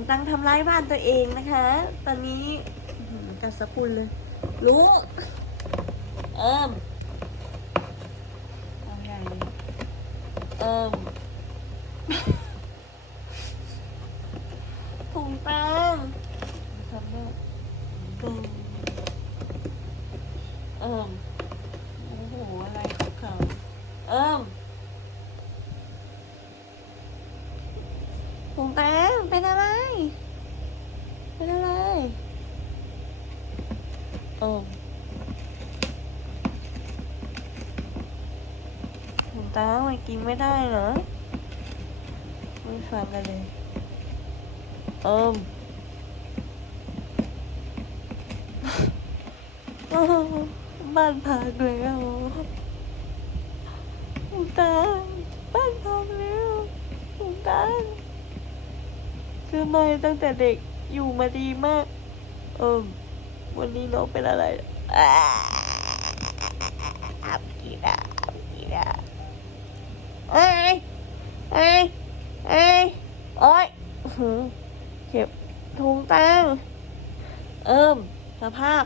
งตังทำร้ายบ้านตัวเองนะคะ ตอนนี้กัดสะพุนเลยรู้เอิมเอาใหญ่เอิมถุงตังทำได้เอิมเอิมโอ้โหอะไรของเขาเอิมถุงแตงเป็นอะไร เป็นอะไร โอ้ถุงแตงมันกินไม่ได้เหรอไม่ฟังกันเลยเอิมบ้านพักแล้วถุงแตงบ้านพักแล้วถุงแตงซื้อมาตั้งแต่เด็กอยู่มาดีมาก เออ วันนี้น้องเป็นอะไรอับกีดาอับกีดาเอ้ยเอ้ยเอ้ยโอ้ยเจ็บถุงตังเอิ่มสภาพ